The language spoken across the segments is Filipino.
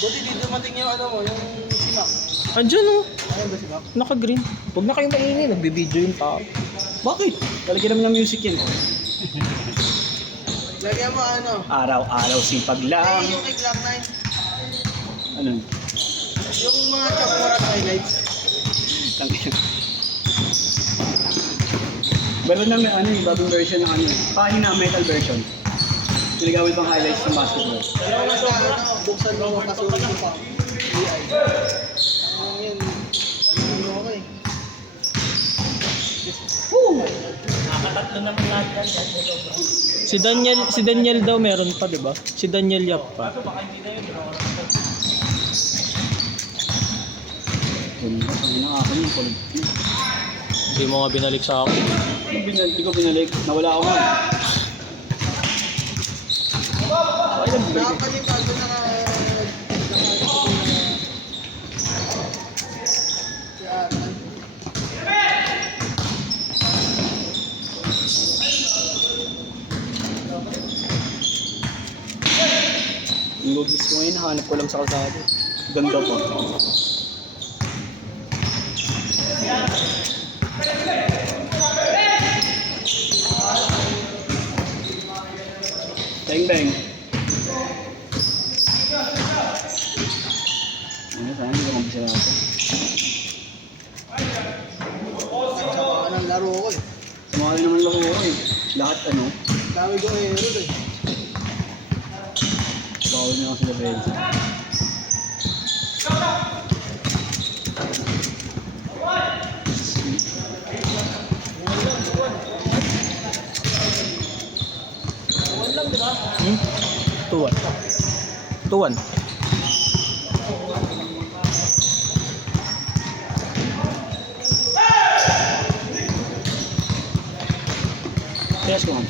Buti di dumating yung ano mo, yung simak. Andyan oh. Ayun ba simak? Naka-green. Huwag na kayo maingay. Nagbibideo yung tao. Bakit? Talagyan naman ng music yan. Lagyan mo ano? Araw-araw sipag lang. Ay, yung kay Glock 9. Ano? Yung mga chokmorat highlights. Tangin. Meron na ano yung bagong version ng ano. Pahina metal version. Niligamit pang highlights ng basketball. Pero nasa ano, buksan mo kasulit mo pa. DI. Ang yun. Ano ako eh. Woo! Si Daniel daw meron pa, 'di ba? Si Daniel Yap pa. Ano na ako yung kulit. Hindi mo nga binalik sa akin. Hindi ko binalik. Nawala ako nga. Ay, lang binalik. Nakapanibago na si Arman. Yung logis ko ngayon, nahanap ko lang sa kalsada. Ganda po. Bang bang. Ano sana hindi ko magbisa ako. Sama ng laro ko eh. Sumali naman lang ako eh. Lahat ano. Dami ko eh, Rod eh. Bawal niya ako sa Benza. Hmm? 2-1. 2-1. Test ko nga.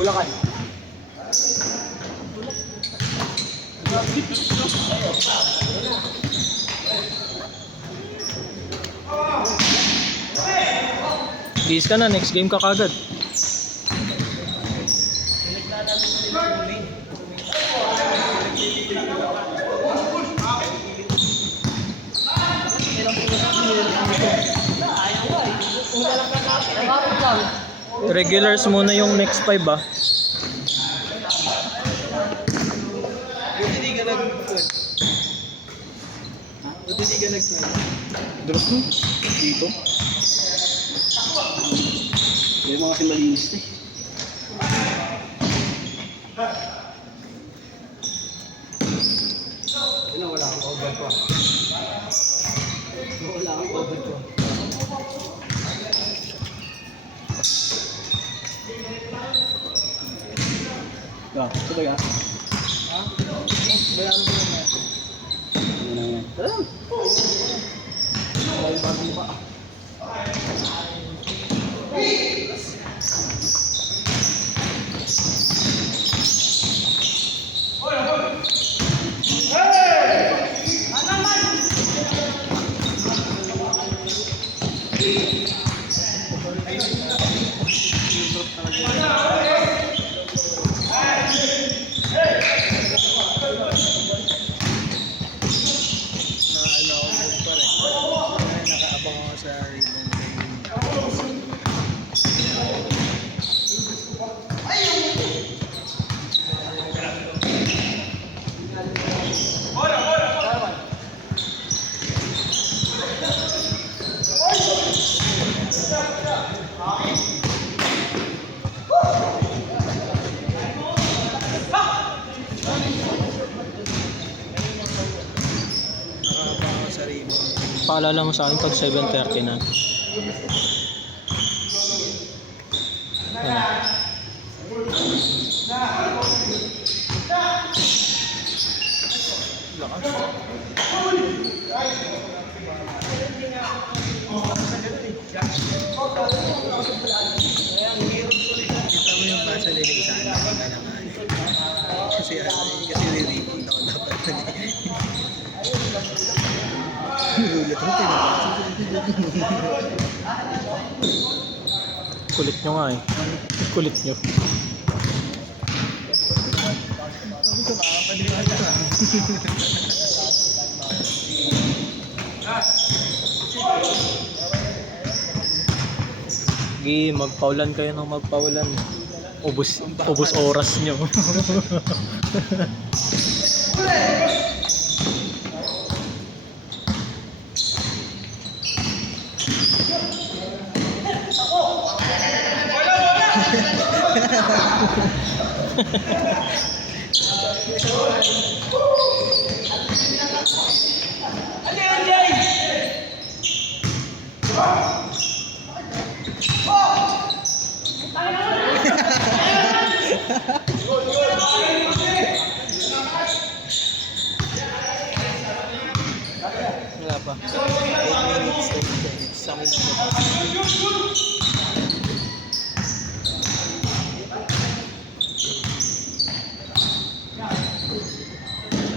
Bulacan. Bis ka na, next game ka kagad. Regulars muna yung next 5 ah. Buti di ka nag-12. Buti di ka nag-12. Drop mo. Dito. Kaya mga kasi malinis na eh. Yun na, wala akong over ko. Wala akong over ko. Sabay ah. Ha? Bayaran mo na. Ano na yan? Tara. Wala yung bagong pa. Paalala mo sa akin pag 7:30 na. Ano? lakas. Kita mo yung basa nila isa na naman. Kasi niripon ako dapat. Nagulat ako Kulit nyo nga eh. Kulit nyo. Sabi ko makakapaliwan ka. Sige, magpaulan kayo ng magpaulan. Ubus oras nyo. Wala pa. 8 minutes, 10 minutes. Sa akin lang.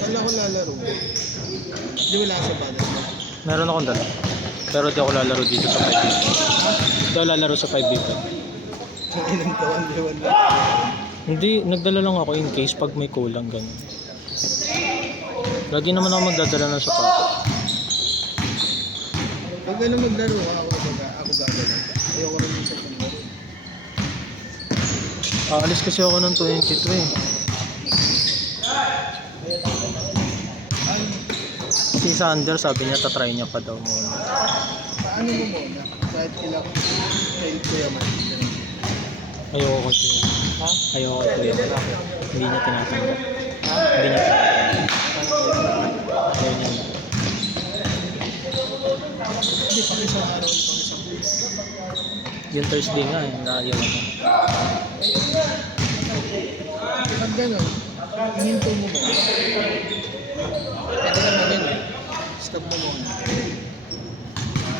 Wala ko lalaro. Hindi wala sa badas mo. Meron akong dala. Pero di ako lalaro dito sa 5v5. Di ako lalaro sa 5v5. Kung ilang taon, di wala. Hindi, nagdala lang ako in case pag may kulang ganun. Lagi naman ako magdadala ng sapatos. Pag ano maglaro, ako gagawin. Ayoko rin yung sa paglaro. Aalis kasi ako ng 22 eh. Si Sander sabi niya tatry niya pa daw muna. Paano mo muna? Kahit ilang fail ko yaman. Ayoko kasi. Ha? Ayoko ko yun. Hindi niya tinatanggap. Ha? Hindi niya tinatanggap. Ayaw niya. Hindi, pang isang araw, pang isang buwan. Yung Thursday nga eh. Ayaw niya. Pag gano'n, ihinto mo muna. Pwede naman yun eh. Stop mo muna.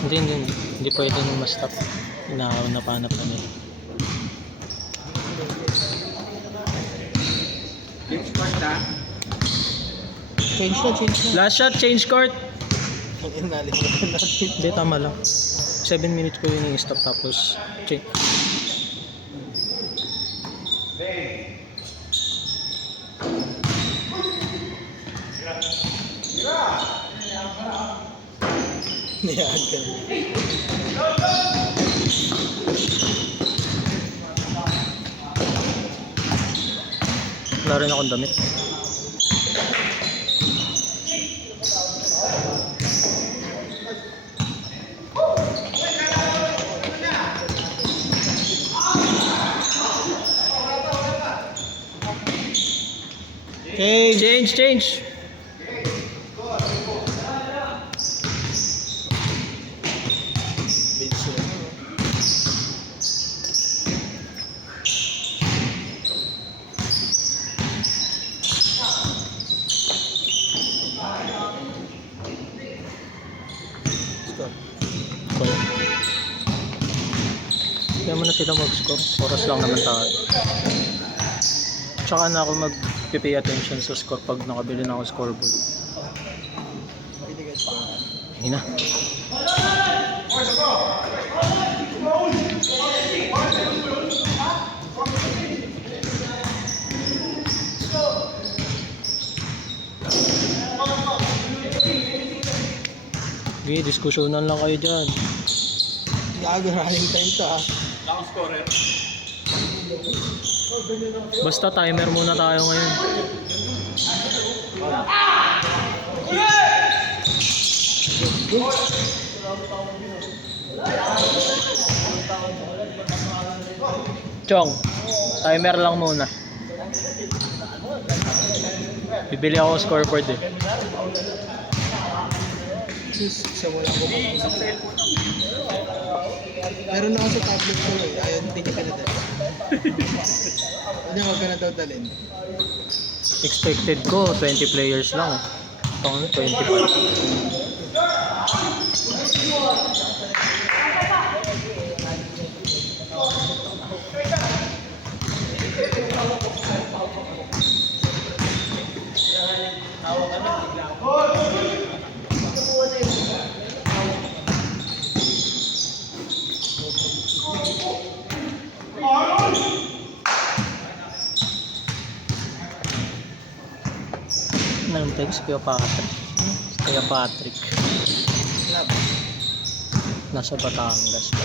Hindi pwede nung ma-stop. Inahanap-hanap na nila. Change na. Last shot, change court! Ang inalimutan natin. Hindi, tama lang. 7 minutes ko yun yung stop tapos change. Niyahan ka na. Wala rin akong damit. Change! Bilis yun. Stop. Kaya. Kaya mo na sila mag-score. Oras lang naman tayo. Tsaka na ako mag-pay attention sa score pag nakabili na ako scoreboard. Piligas ko. Ayun na. Okay, diskusyonan lang kayo dyan. Gago, running time to ah. Basta timer muna tayo ngayon. Chong, timer lang muna. Bibili ako scoreboard eh. Sus, isa mo lang ko pa. Meron ako sa tablet ko eh. Ayaw, hindi ka na dalhin. Hindi, wag ka na daw dalhin. Expected ko 20 players lang. Pang 25. Nag-text si Kuya Patrick. Si Kuya Patrick. Nasa Batangas pa.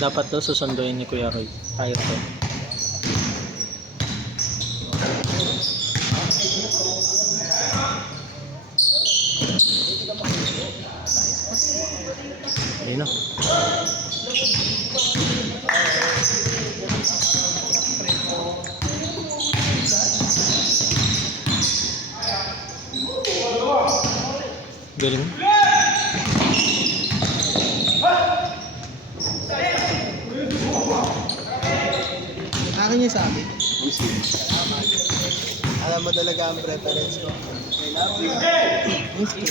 Dapat daw susunduin ni Kuya Roy. Tayo to. Ayun na. Galing. Akin yung sabi. Alam mo talaga ang preference ko.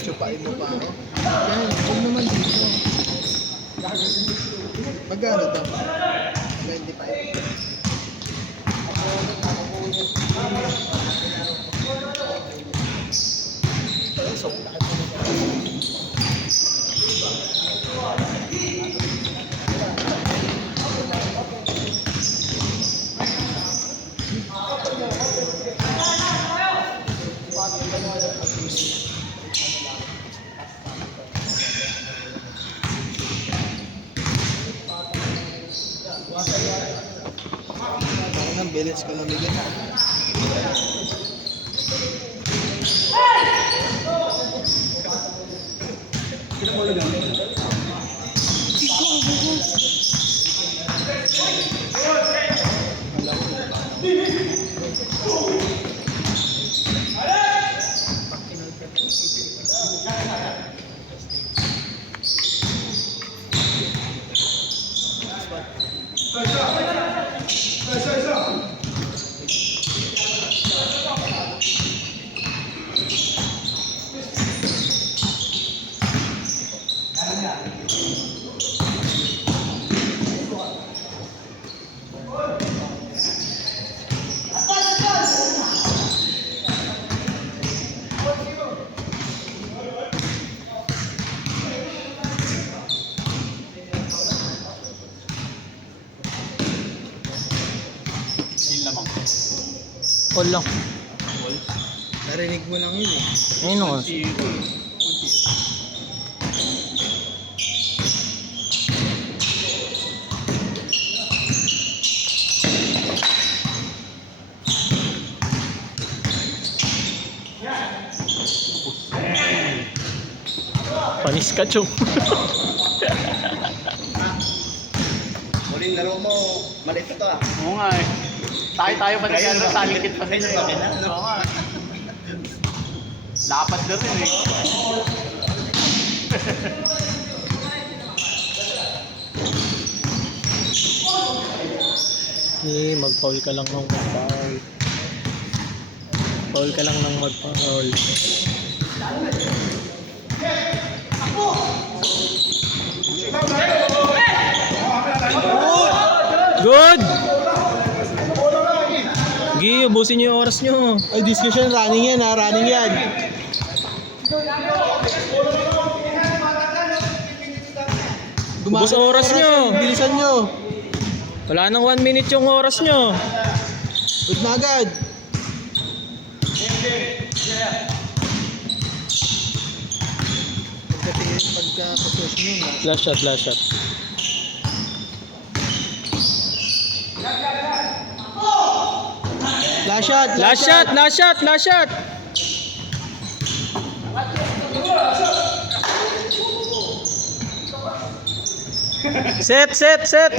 Chupain mo pa ako. Yan, huwag naman dito. Magkano to? 25. Ang bilis ko lamigin. All lang. Narinig mo lang yun eh. Ayun o. Panis ka, Chong. Muling laro mo, maliit ito ah. Oo nga eh. Tayo ba nagkano sa likit pa rin? Oo nga. Lapat na rin eh. Mag-foul ka lang ng mag-foul. Foul ka lang ng mag-foul. Good! Gi, ubusin niyo yung oras niyo. Ay, discussion, running yan ha, running yan. Ubus ang oras niyo. Bilisan nyo. Wala nang 1 minute yung oras niyo. Good na agad. Pagka-possession yun ha. Last shot, last shot. Last shot, Last shot, last shot, last shot. Set, set, set.